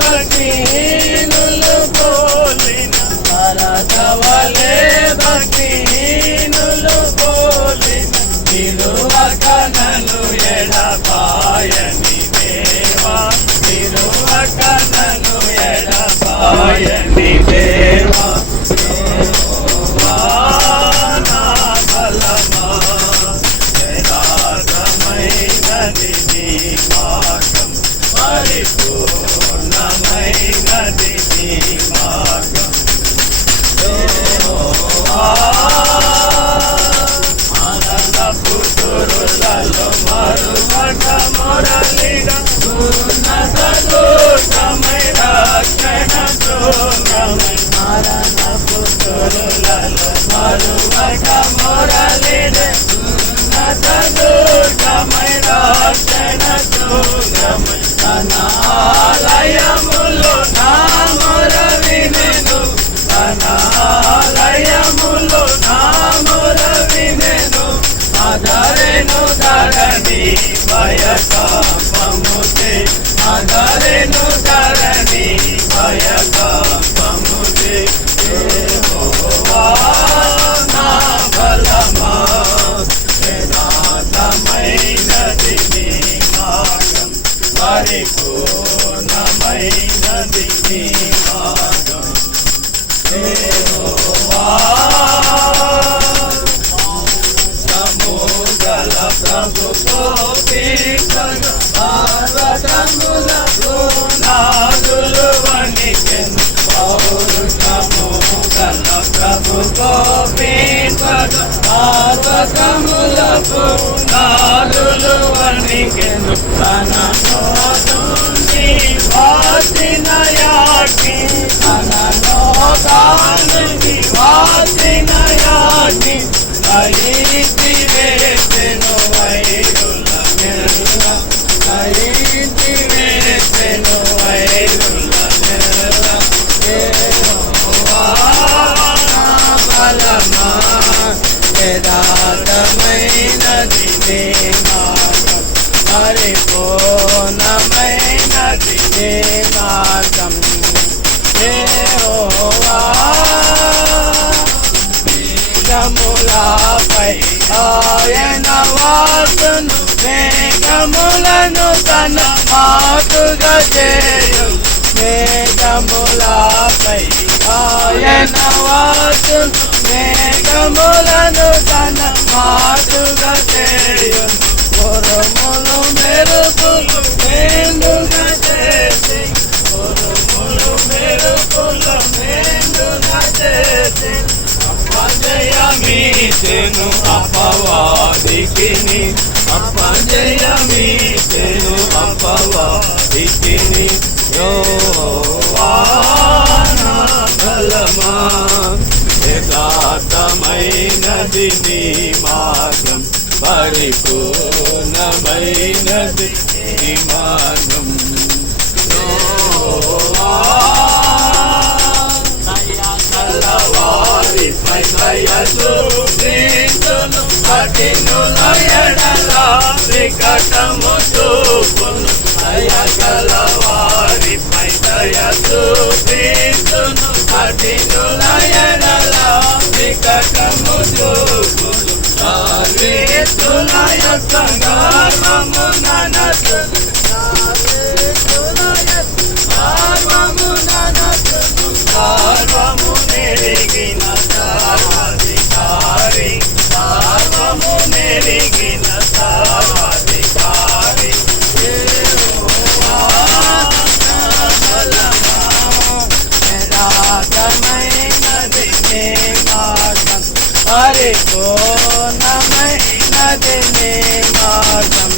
భక్తిహీనులు పోలిన భరతవలే భక్తిహీనులు పోలిన నిలువక నన్ను ఎడబాయని దేవా నిలువక నన్ను ఎడబాయని దేవా నా బలమా యథార్థమైనది నీ మార్గం పరిపూర్ణమైనది నీ మార్గం ఆనందపు తురులలో మరువక మురళిన ఉన్నత దుర్గమై రక్షణ శృంగమై ఆనందపు తురులలో మరువక మురళిన ఉన్నత దుర్గమై రక్షణ శృంగమై తన ఆలయములో నా మొర వినెను తన ఆలయములో నా మొర వినెను ఆదరెను ధరణి భయకంపముచే ఆదరెను ధరణి భయకంపముచే యెహోవా నా బలమా యథార్థమైనది నీ మార్గం పరిపూర్ణమైనది నీ మార్గం యెహోవా సముగల ప్రభు కోపికను పర్వతములకు నాదులు వణికెను పౌరుషముగల ప్రభు కోపికను పర్వతములకు నాదులు వణికెను తన నోటి వాసిన యాకి తన నోటి వాసిన యాకి కైతి వేసెను వైరుల నెల్ల కైతి వేసెను వైరుల నెల్ల యెహోవా నా బలమా యథార్థమైనది నీ మార్గం పరిపూర్ణమైనది నీ మార్గం యెహోవా మేఘములపై ఆయన వాసును మేఘములను తన మాటుగా చేయు మేఘములపై ఆయన వాసును మేఘములను తన మాటుగా చేయు ఉరుములు మెరుపులు మెండుగా చేసి ఉరుములు మెరుపులు మెండుగా చేసి అపజయమీచెను అపవాదికిని అపజయమీచెను అపవాదికిని యెహోవా నా బలమా యథార్థమైనది నీ మార్గం పరిపూర్ణమైనది నీ మార్గం యెహోవా వారిపై దయచూపించును కఠినుల ఎడల వికటము చూపును దయగల వారిపై దయచూపించును కఠినుల ఎడల వికటము చూపును సార్వేతుల యొక్క గర్వము ననసును సార్వేతుల యొక్క గర్వము ననసును సర్వము నెరిగిన సర్వాధికారి సర్వము నెరిగిన సర్వాధికారి యెహోవా నా బలమా యథార్థమైనది నీ మార్గం పరిపూర్ణమైనది నీ మార్గం